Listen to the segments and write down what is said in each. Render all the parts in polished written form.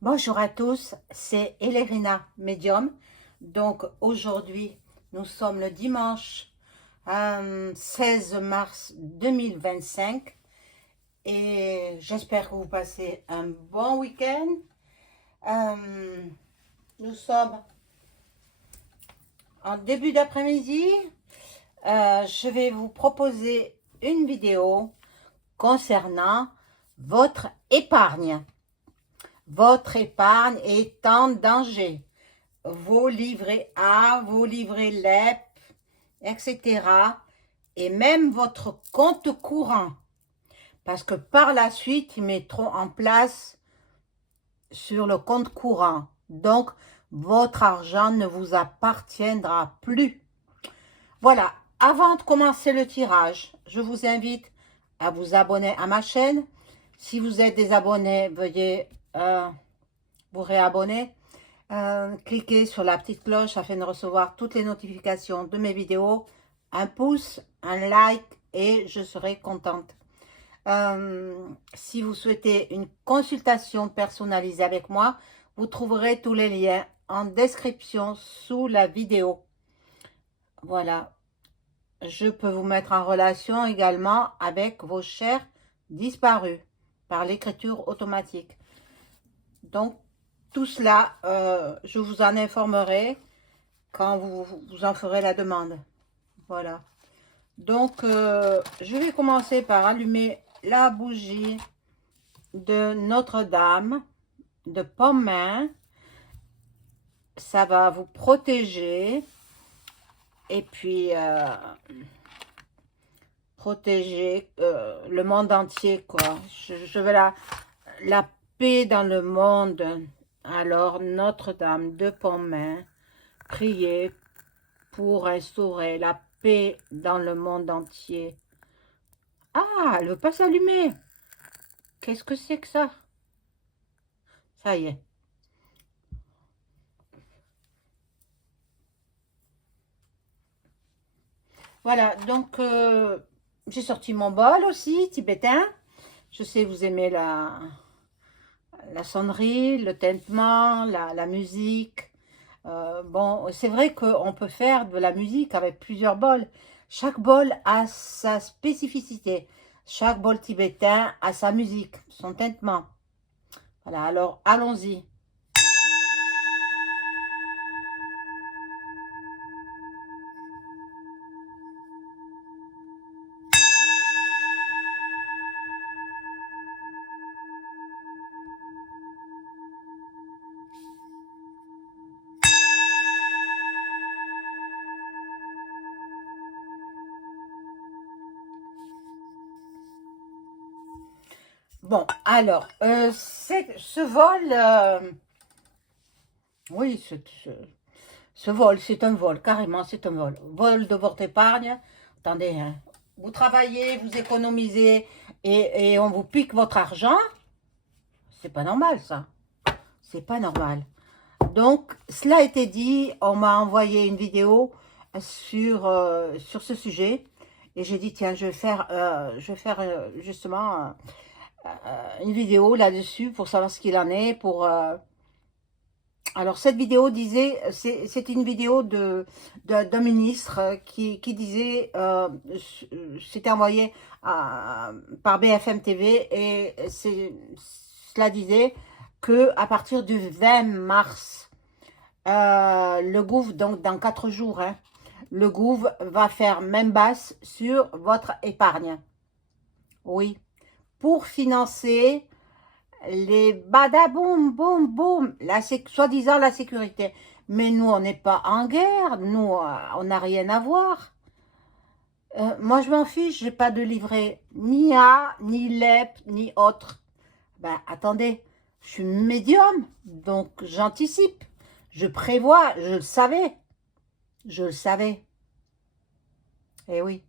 Bonjour à tous, c'est Elérina Medium. Donc aujourd'hui, nous sommes le dimanche 16 mars 2025 et j'espère que vous passez un bon week-end. Euh, nous sommes en début d'après-midi. Je vais vous proposer une vidéo concernant votre épargne. Votre épargne est en danger. Vos livrets A, vos livrets LEP, etc. Et même votre compte courant. Parce que par la suite, ils mettront en place sur le compte courant. Donc, votre argent ne vous appartiendra plus. Voilà, avant de commencer le tirage, je vous invite à vous abonner à ma chaîne. Si vous êtes désabonné, veuillez vous réabonner. Cliquez sur la petite cloche afin de recevoir toutes les notifications de mes vidéos. Un pouce, un like et je serai contente. Si vous souhaitez une consultation personnalisée avec moi, vous trouverez tous les liens en description sous la vidéo. Voilà. Je peux vous mettre en relation également avec vos chers disparus par l'écriture automatique. Donc, tout cela, je vous en informerai quand vous en ferez la demande. Voilà. Donc, je vais commencer par allumer la bougie de Notre-Dame de Pomain. Ça va vous protéger. Et puis, protéger le monde entier, quoi. Je veux la paix dans le monde. Alors, Notre-Dame de Pomain, priez pour instaurer la paix dans le monde entier. Ah, elle ne veut pas s'allumer. Qu'est-ce que c'est que ça? Ça y est. Voilà, donc j'ai sorti mon bol aussi, tibétain. Je sais que vous aimez la sonnerie, le tintement, la musique. Bon, c'est vrai qu'on peut faire de la musique avec plusieurs bols. Chaque bol a sa spécificité. Chaque bol tibétain a sa musique, son tintement. Voilà, alors allons-y. Bon, alors, ce vol, oui, ce vol, c'est un vol, carrément, c'est un vol. Vol de votre épargne. Attendez, hein. Vous travaillez, vous économisez et on vous pique votre argent. C'est pas normal, ça. C'est pas normal. Donc, cela a été dit, on m'a envoyé une vidéo sur ce sujet. Et j'ai dit, tiens, je vais faire justement une vidéo là-dessus pour savoir ce qu'il en est. Alors, cette vidéo disait, c'est une vidéo d'un ministre qui disait, c'était envoyé par BFM TV et cela disait que à partir du 20 mars, le gouv, donc dans 4 jours, hein, le gouv va faire main basse sur votre épargne. Oui, pour financer les badaboum, boum, boum, soi-disant la sécurité. Mais nous, on n'est pas en guerre, nous, on n'a rien à voir. Moi, je m'en fiche, j'ai pas de livret ni A, ni LEP, ni autre. Ben, attendez, je suis médium, donc j'anticipe, je prévois, je le savais. Je le savais. Eh oui.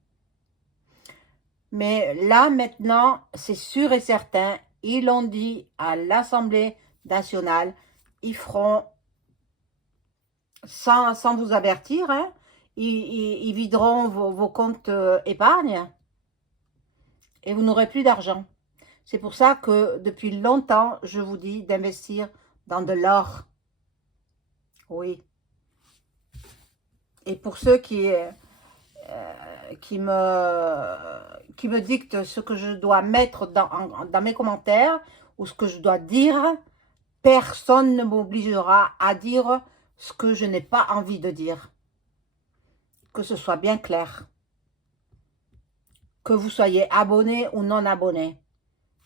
Mais là, maintenant, c'est sûr et certain, ils l'ont dit à l'Assemblée nationale, ils feront, sans vous avertir, hein, ils videront vos comptes épargne et vous n'aurez plus d'argent. C'est pour ça que depuis longtemps, je vous dis d'investir dans de l'or. Oui. Et pour ceux qui me dictent ce que je dois mettre dans mes commentaires ou ce que je dois dire, personne ne m'obligera à dire ce que je n'ai pas envie de dire. Que ce soit bien clair. Que vous soyez abonné ou non abonné.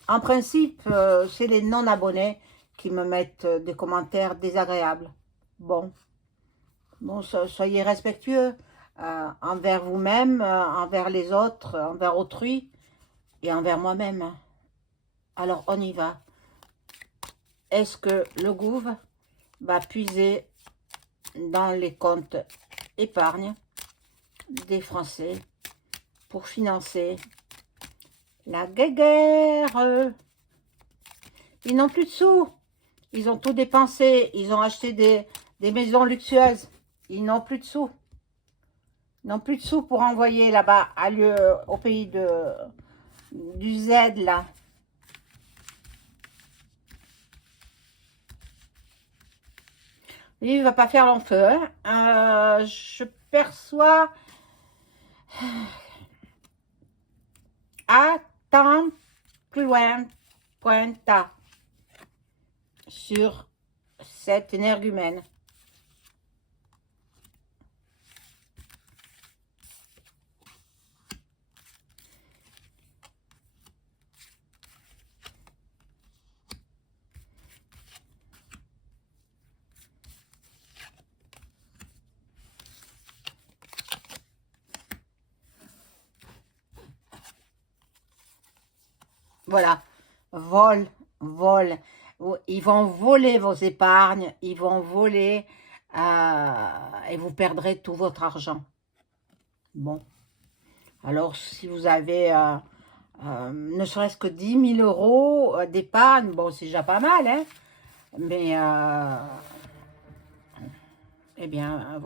En principe, c'est les non abonnés qui me mettent des commentaires désagréables. Bon, soyez respectueux envers vous-même, envers les autres, envers autrui et envers moi-même. Alors, on y va. Est-ce que le gouv va puiser dans les comptes épargne des Français pour financer la guerre? Ils n'ont plus de sous. Ils ont tout dépensé. Ils ont acheté des maisons luxueuses. Ils n'ont plus de sous. Ils n'ont plus de sous pour envoyer là-bas au pays du Z, là. Lui, il ne va pas faire long feu. Hein. Je perçois... Attends, plus loin, pointa sur cet énergumène. Voilà, vol. Ils vont voler vos épargnes, ils vont voler et vous perdrez tout votre argent. Bon, alors si vous avez ne serait-ce que 10 000 euros d'épargne, bon, c'est déjà pas mal, hein, mais eh bien,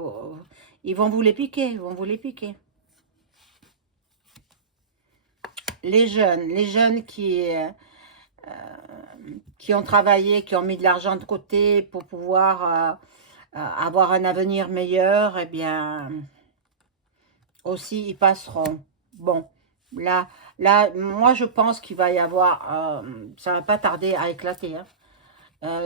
ils vont vous les piquer, ils vont vous les piquer. Les jeunes qui ont travaillé, qui ont mis de l'argent de côté pour pouvoir avoir un avenir meilleur, eh bien, aussi, ils passeront. Bon, là moi, je pense qu'il va y avoir, ça va pas tarder à éclater, hein.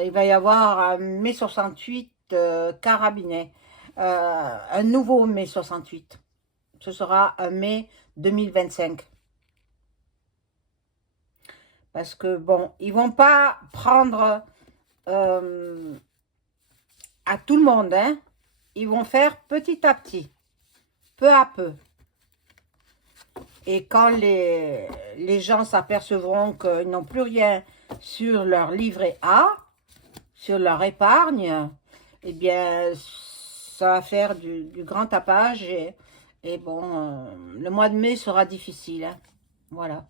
Il va y avoir un mai 68 carabinet, un nouveau mai 68. Ce sera un mai 2025. Parce que, bon, ils vont pas prendre à tout le monde, hein. Ils vont faire petit à petit, peu à peu. Et quand les gens s'apercevront qu'ils n'ont plus rien sur leur livret A, sur leur épargne, eh bien, ça va faire du grand tapage. Et bon, le mois de mai sera difficile, hein. Voilà.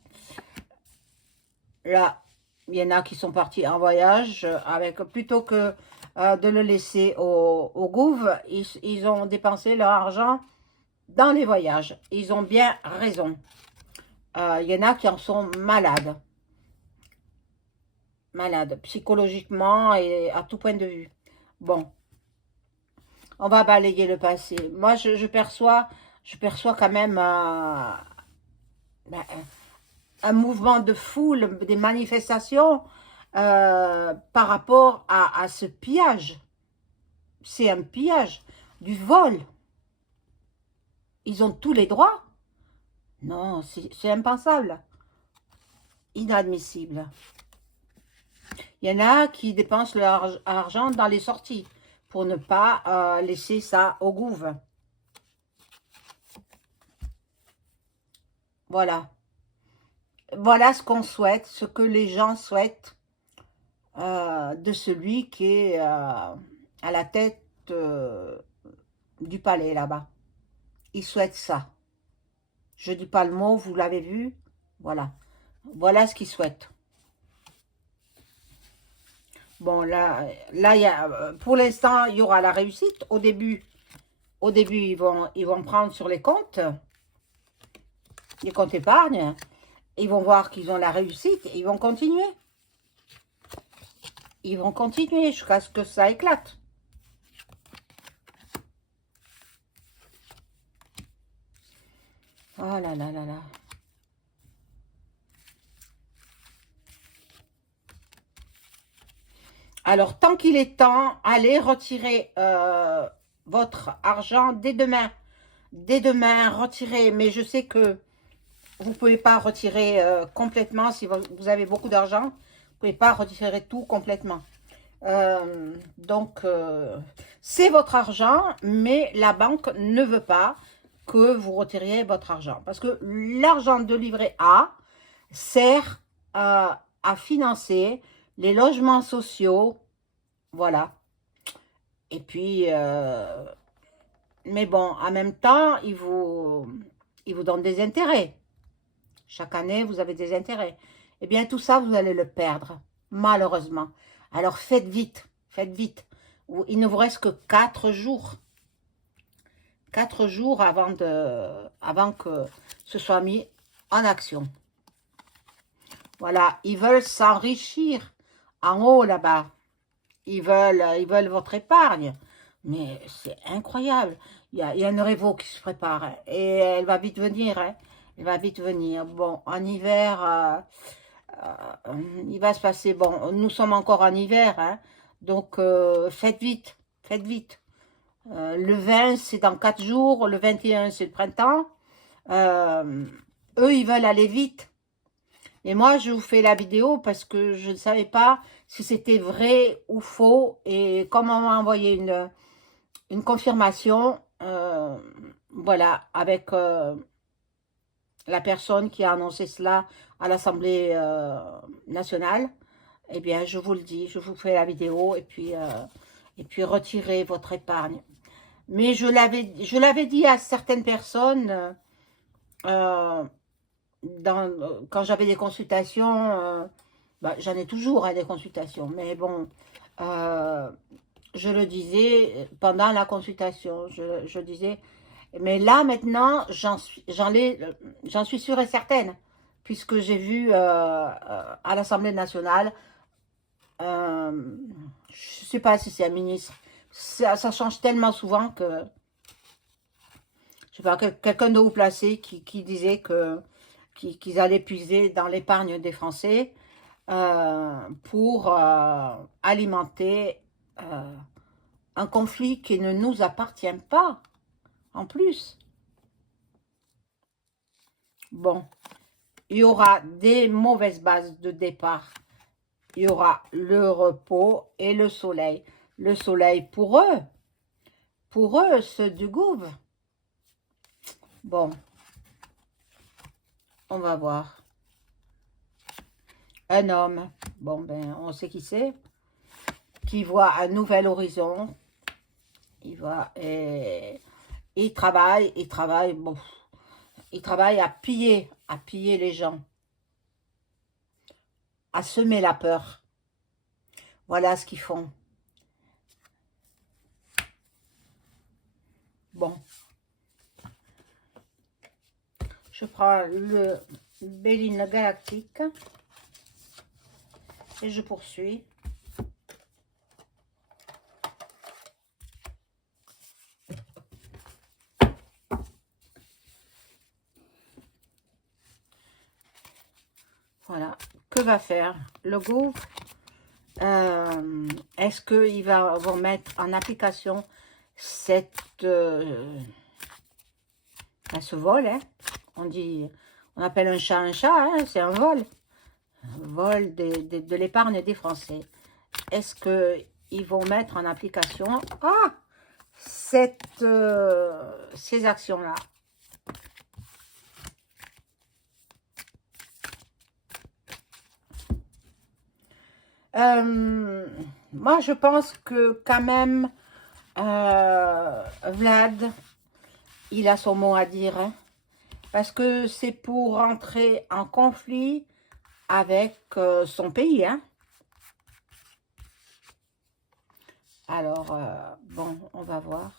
Là, il y en a qui sont partis en voyage avec, plutôt que de le laisser au gouv, ils ont dépensé leur argent dans les voyages. Ils ont bien raison. Il y en a qui en sont malades. Malades, psychologiquement et à tout point de vue. Bon, on va balayer le passé. Moi, je perçois quand même un mouvement de foule, des manifestations par rapport à ce pillage. C'est un pillage, du vol. Ils ont tous les droits. Non, c'est impensable. Inadmissible. Il y en a qui dépensent leur argent dans les sorties pour ne pas laisser ça au gouv. Voilà. Voilà ce qu'on souhaite, ce que les gens souhaitent de celui qui est à la tête du palais là-bas. Ils souhaitent ça. Je dis pas le mot, vous l'avez vu. Voilà. Voilà ce qu'ils souhaitent. Bon, là y a, pour l'instant, il y aura la réussite. Au début, ils vont prendre sur les comptes épargne. Ils vont voir qu'ils ont la réussite et ils vont continuer. ils vont continuer jusqu'à ce que ça éclate. Oh là là là là. Alors, tant qu'il est temps, allez retirer votre argent dès demain. Dès demain, retirez. Mais je sais que vous ne pouvez pas retirer complètement. Si vous avez beaucoup d'argent, vous ne pouvez pas retirer tout complètement. Donc, c'est votre argent, mais la banque ne veut pas que vous retiriez votre argent. Parce que l'argent de livret A sert à financer les logements sociaux. Voilà. Et puis, mais bon, en même temps, ils vous donnent des intérêts. Chaque année, vous avez des intérêts. Eh bien, tout ça, vous allez le perdre, malheureusement. Alors, faites vite, faites vite. Il ne vous reste que 4 jours. 4 jours avant que ce soit mis en action. Voilà, ils veulent s'enrichir en haut là-bas. Ils veulent votre épargne. Mais c'est incroyable. Il y a une révo qui se prépare. Hein, et elle va vite venir. Hein. Elle va vite venir. Bon, en hiver, il va se passer... Bon, nous sommes encore en hiver. Hein, donc, faites vite. Faites vite. Le 20, c'est dans 4 jours. Le 21, c'est le printemps. Eux, ils veulent aller vite. Et moi, je vous fais la vidéo parce que je ne savais pas si c'était vrai ou faux. Et comme on m'a envoyé une confirmation, voilà, avec la personne qui a annoncé cela à l'Assemblée nationale, eh bien, je vous le dis, je vous fais la vidéo et puis retirez votre épargne. Mais je l'avais dit à certaines personnes quand j'avais des consultations, bah, j'en ai toujours hein, des consultations, mais bon, je le disais pendant la consultation, je disais, mais là maintenant, j'en suis sûre et certaine, puisque j'ai vu à l'Assemblée nationale, je ne sais pas si c'est un ministre, ça change tellement souvent que, je sais pas, quelqu'un de haut placé qui disait qu'ils allaient puiser dans l'épargne des Français pour alimenter un conflit qui ne nous appartient pas, en plus. Bon, il y aura des mauvaises bases de départ. Il y aura le repos et le soleil. Le soleil pour eux, ceux du Gouv. Bon, on va voir. Un homme, bon ben, on sait qui c'est, qui voit un nouvel horizon. Il voit et il travaille, bon, il travaille à piller les gens, à semer la peur. Voilà ce qu'ils font. Bon. Je prends le Béline Galactique et je poursuis. Voilà. Que va faire le gouvernement? Est-ce qu'il va vous mettre en application ce vol, hein? On appelle un chat, hein? C'est un vol. Un vol de l'épargne des Français. Est-ce qu'ils vont mettre en application ces actions-là? Moi, je pense que quand même, Vlad, il a son mot à dire, hein, parce que c'est pour rentrer en conflit avec son pays. Hein. Alors, bon, on va voir.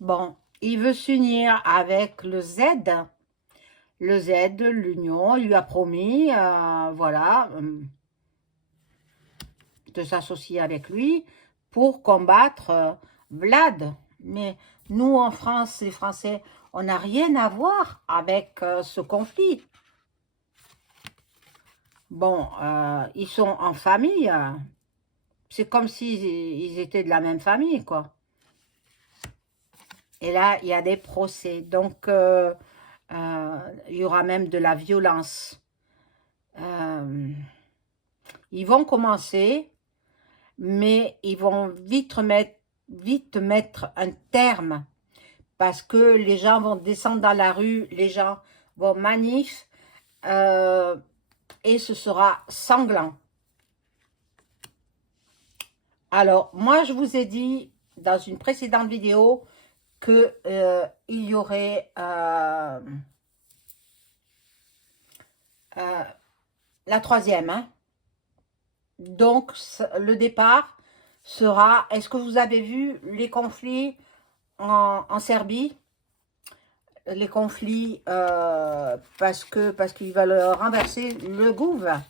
Bon, il veut s'unir avec le Z. Le Z, l'Union, lui a promis, voilà, de s'associer avec lui pour combattre Vlad. Mais nous, en France, les Français, on n'a rien à voir avec ce conflit. Bon, ils sont en famille. C'est comme s'ils étaient de la même famille, quoi. Et là, il y a des procès. Donc, il y aura même de la violence. Ils vont commencer, mais ils vont vite mettre un terme parce que les gens vont descendre dans la rue, les gens vont manif et ce sera sanglant. Alors, moi, je vous ai dit dans une précédente vidéo que il y aurait la troisième. Hein. Donc, le départ sera... Est-ce que vous avez vu les conflits en Serbie? Les conflits parce qu'ils veulent renverser le gouvernement.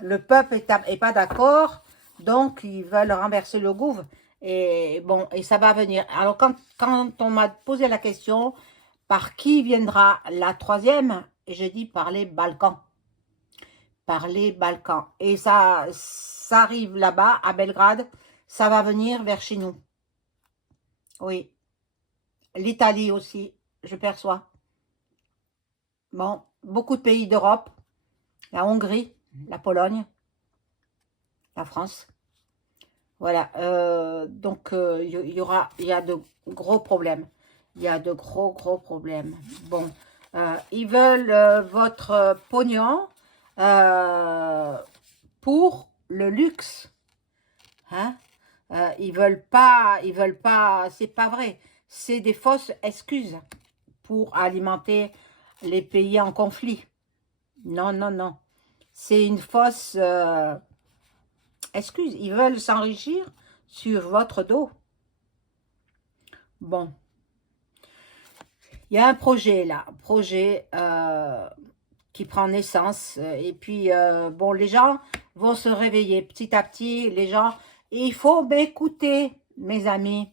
Le peuple est pas d'accord, donc ils veulent renverser le gouvernement. Et bon, et ça va venir. Alors, quand on m'a posé la question, par qui viendra la troisième? Et j'ai dit par les Balkans. Par les Balkans. Et ça arrive là-bas, à Belgrade, ça va venir vers chez nous. Oui. L'Italie aussi, je perçois. Bon, beaucoup de pays d'Europe, la Hongrie, la Pologne, la France. Voilà, donc il y a de gros problèmes. Il y a de gros problèmes. Bon, ils veulent votre pognon pour le luxe. Hein? Ils veulent pas, c'est pas vrai. C'est des fausses excuses pour alimenter les pays en conflit. Non, non, non. C'est une fausse excuse. Ils veulent s'enrichir sur votre dos. Bon. Il y a un projet là. Projet qui prend naissance. Et puis, bon, les gens vont se réveiller petit à petit. Les gens... Il faut m'écouter, mes amis.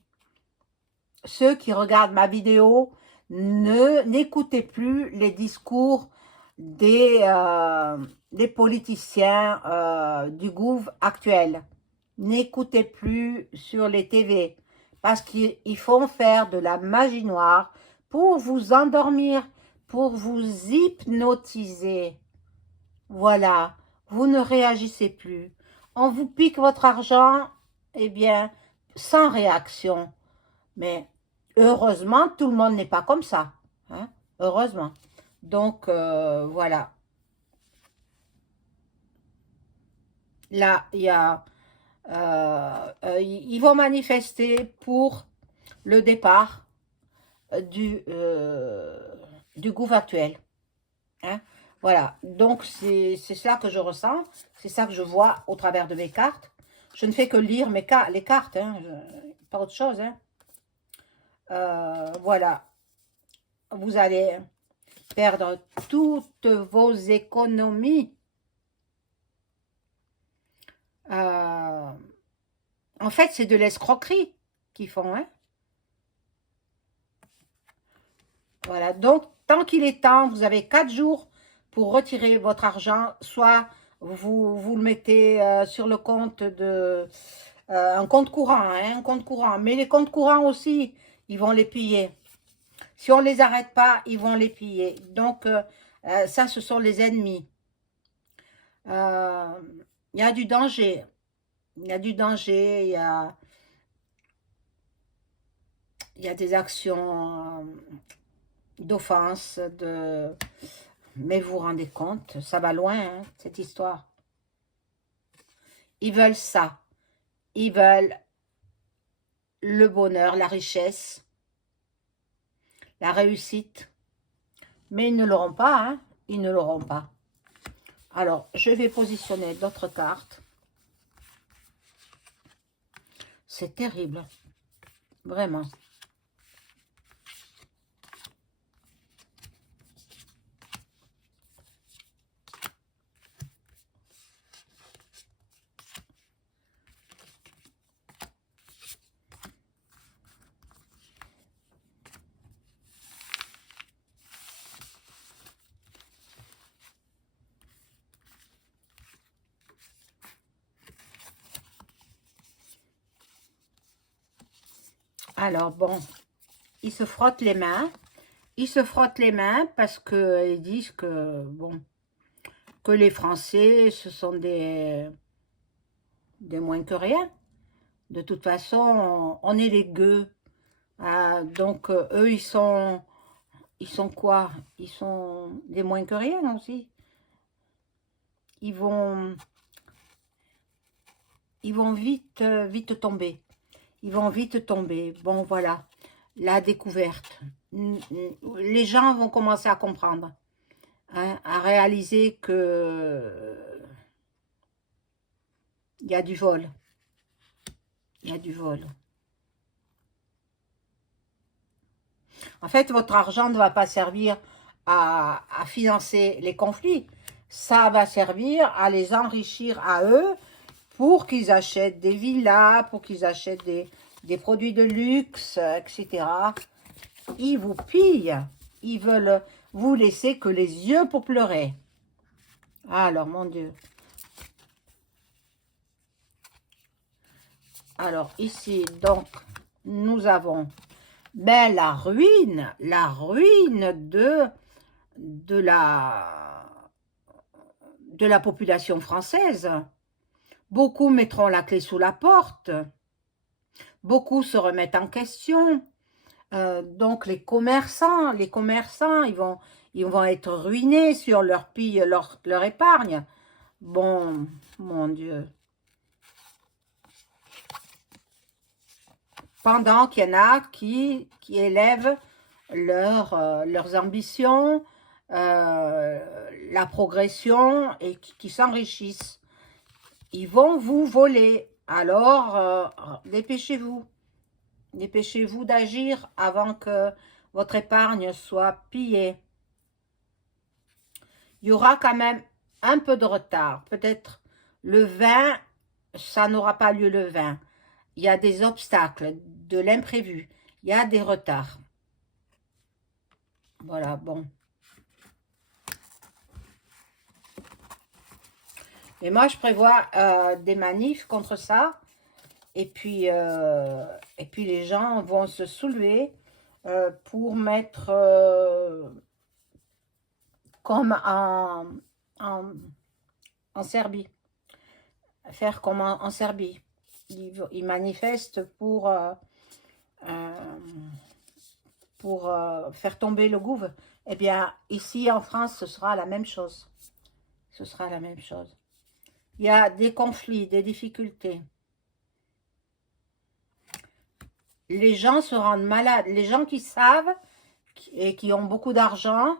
Ceux qui regardent ma vidéo, n'écoutez plus les discours des politiciens du gouvernement actuel. N'écoutez plus sur les TV parce qu'ils font faire de la magie noire pour vous endormir, pour vous hypnotiser. Voilà, vous ne réagissez plus. On vous pique votre argent, eh bien, sans réaction. Mais heureusement, tout le monde n'est pas comme ça. Hein? Heureusement. Donc, voilà. Là, il y a... ils vont manifester pour le départ du gouvernement actuel. Hein? Voilà. Donc, c'est ça que je ressens. C'est ça que je vois au travers de mes cartes. Je ne fais que lire les cartes. Hein? Pas autre chose. Hein? Voilà. Vous allez perdre toutes vos économies. En fait, c'est de l'escroquerie qu'ils font. Hein? Voilà. Donc, tant qu'il est temps, vous avez 4 jours pour retirer votre argent. Soit vous le mettez sur le compte de... un compte courant. Hein, un compte courant. Mais les comptes courants aussi, ils vont les piller. Si on ne les arrête pas, ils vont les piller. Donc, ça, ce sont les ennemis. Il y a du danger. Il y a du danger. Il y a des actions d'offense. Mais vous vous rendez compte, ça va loin, hein, cette histoire. Ils veulent ça. Ils veulent le bonheur, la richesse, la réussite. Mais ils ne l'auront pas, hein. Ils ne l'auront pas. Alors, je vais positionner d'autres cartes. C'est terrible. Vraiment. Alors, bon, ils se frottent les mains. Ils se frottent les mains parce qu'ils disent que, bon, que les Français, ce sont des moins que rien. De toute façon, on est les gueux. Ah, donc, eux, ils sont quoi? Ils sont des moins que rien aussi. Ils vont, ils vont vite, vite tomber. Ils vont vite tomber. Bon, voilà, la découverte. Les gens vont commencer à comprendre, hein, à réaliser que il y a du vol. Il y a du vol. En fait, votre argent ne va pas servir à financer les conflits. Ça va servir à les enrichir à eux pour qu'ils achètent des villas, pour qu'ils achètent des produits de luxe, etc. Ils vous pillent. Ils veulent vous laisser que les yeux pour pleurer. Alors, mon Dieu. Alors, ici, donc, nous avons la ruine de la population française. Beaucoup mettront la clé sous la porte. Beaucoup se remettent en question. Donc, les commerçants, ils vont être ruinés sur leur pille, leur épargne. Bon, mon Dieu. Pendant qu'il y en a qui élèvent leurs ambitions, la progression et qui s'enrichissent. Ils vont vous voler. Alors, dépêchez-vous. Dépêchez-vous d'agir avant que votre épargne soit pillée. Il y aura quand même un peu de retard. Peut-être le 20, ça n'aura pas lieu le 20. Il y a des obstacles, de l'imprévu. Il y a des retards. Voilà, bon. Et moi, je prévois des manifs contre ça. Et puis les gens vont se soulever pour mettre comme en Serbie. Faire comme en Serbie. Ils manifestent pour faire tomber le gouvernement. Eh bien, ici en France, ce sera la même chose. Ce sera la même chose. Il y a des conflits, des difficultés. Les gens se rendent malades. Les gens qui savent et qui ont beaucoup d'argent,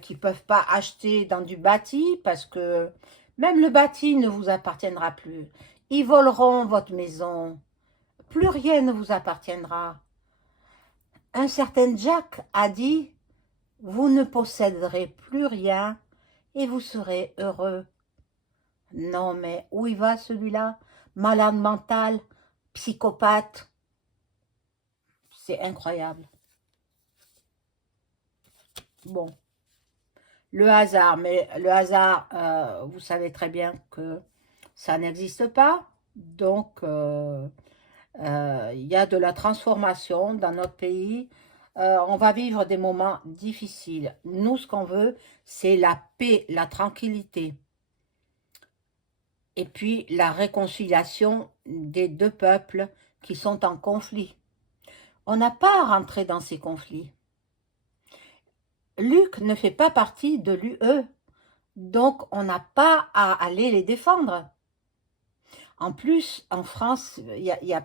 qui ne peuvent pas acheter dans du bâti, parce que même le bâti ne vous appartiendra plus. Ils voleront votre maison. Plus rien ne vous appartiendra. Un certain Jack a dit, vous ne posséderez plus rien et vous serez heureux. Non, mais où il va celui-là? Malade mental, psychopathe. C'est incroyable. Bon, le hasard, mais le hasard, vous savez très bien que ça n'existe pas. Donc, il y a de la transformation dans notre pays. On va vivre des moments difficiles. Nous, ce qu'on veut, c'est la paix, la tranquillité. Et puis, la réconciliation des deux peuples qui sont en conflit. On n'a pas à rentrer dans ces conflits. Luc ne fait pas partie de l'UE. Donc, on n'a pas à aller les défendre. En plus, en France, il y a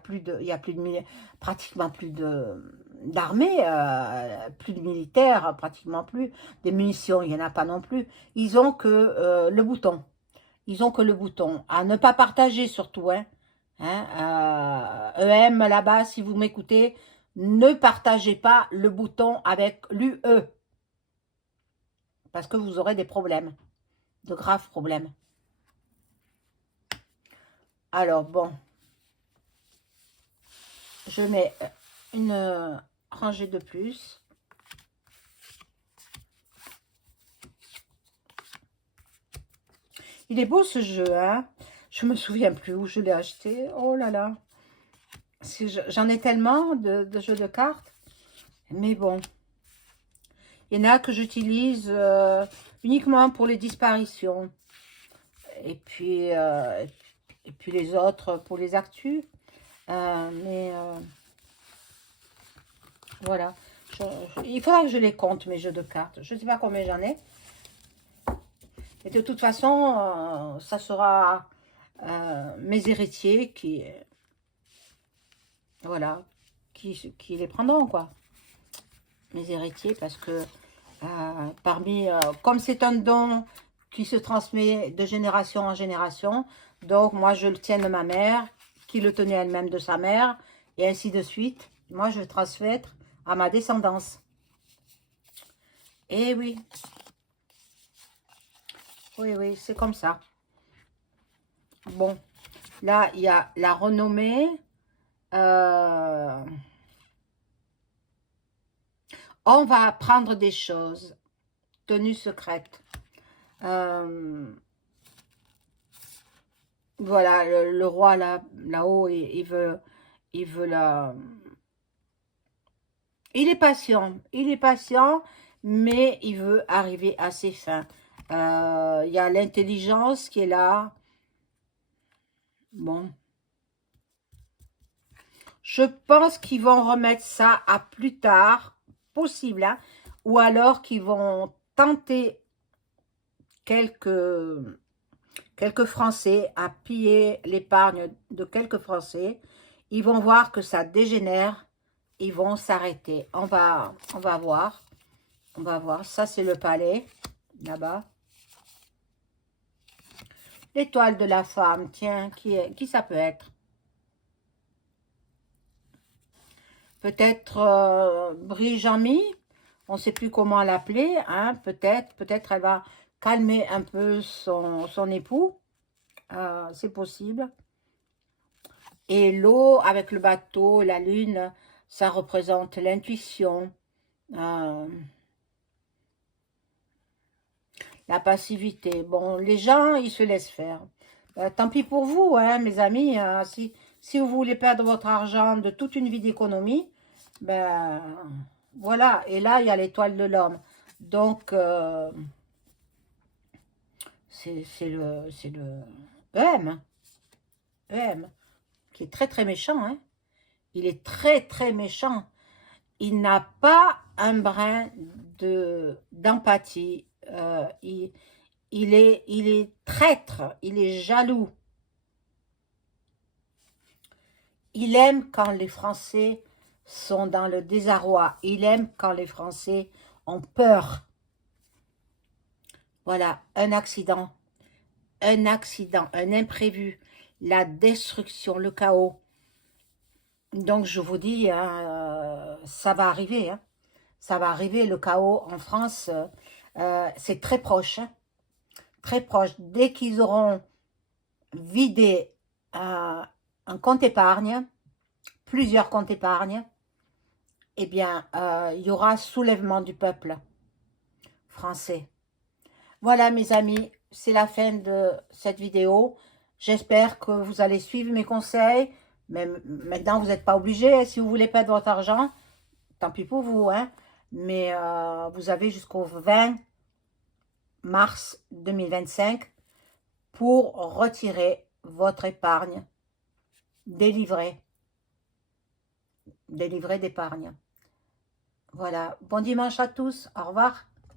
pratiquement plus d'armée, plus de militaires, pratiquement plus. Des munitions, il n'y en a pas non plus. Ils ont que le bouton. Ils ont que le bouton. À ne pas partager surtout. Hein. EM, là-bas, si vous m'écoutez, ne partagez pas le bouton avec l'UE. Parce que vous aurez des problèmes. De graves problèmes. Alors, bon. Je mets une rangée de plus. Il est beau ce jeu, hein. Je me souviens plus où je l'ai acheté. Oh là là. J'en ai tellement de jeux de cartes. Mais bon, il y en a que j'utilise uniquement pour les disparitions. Et puis les autres pour les actus. Voilà. Il faudra que je les compte, mes jeux de cartes. Je ne sais pas combien j'en ai. Et de toute façon, ça sera mes héritiers qui, voilà, qui les prendront, quoi. Mes héritiers, parce que comme c'est un don qui se transmet de génération en génération, donc moi je le tiens de ma mère, qui le tenait elle-même de sa mère, et ainsi de suite. Moi je le transmets à ma descendance. Et oui, oui, c'est comme ça. Bon, là il y a la renommée. On va apprendre des choses. Tenue secrète. Voilà, le roi là-haut, il veut la... Il est patient, mais il veut arriver à ses fins. Il y a l'intelligence qui est là. Bon. Je pense qu'ils vont remettre ça à plus tard, possible, hein, ou alors qu'ils vont tenter quelques Français à piller l'épargne de quelques Français. Ils vont voir que ça dégénère, ils vont s'arrêter. On va voir. On va voir. Ça, c'est le palais, là-bas. L'étoile de la femme, tiens, qui ça peut être? Peut-être Brijami, on ne sait plus comment l'appeler, hein, peut-être elle va calmer un peu son époux, c'est possible. Et l'eau avec le bateau, la lune, ça représente l'intuition, la passivité. Bon, les gens, ils se laissent faire. Tant pis pour vous, hein, mes amis, si vous voulez perdre votre argent de toute une vie d'économie, ben voilà. Et là, il y a l'étoile de l'homme. Donc, c'est le EM, EM, qui est très très méchant, hein. Il est très très méchant. Il n'a pas un brin d'empathie. Il est traître, il est jaloux. Il aime quand les Français sont dans le désarroi. Il aime quand les Français ont peur. Voilà, un accident, un imprévu, la destruction, le chaos. Donc je vous dis, hein, ça va arriver. Hein. Ça va arriver, le chaos en France, c'est très proche. Hein, très proche. Dès qu'ils auront vidé un compte épargne, plusieurs comptes épargne, eh bien, il y aura soulèvement du peuple français. Voilà, mes amis, c'est la fin de cette vidéo. J'espère que vous allez suivre mes conseils. Mais maintenant, vous n'êtes pas obligé. Si vous voulez perdre votre argent, tant pis pour vous. Hein. Mais vous avez jusqu'au 20 mars 2025 pour retirer votre épargne délivrée d'épargne. Voilà. Bon dimanche à tous. Au revoir.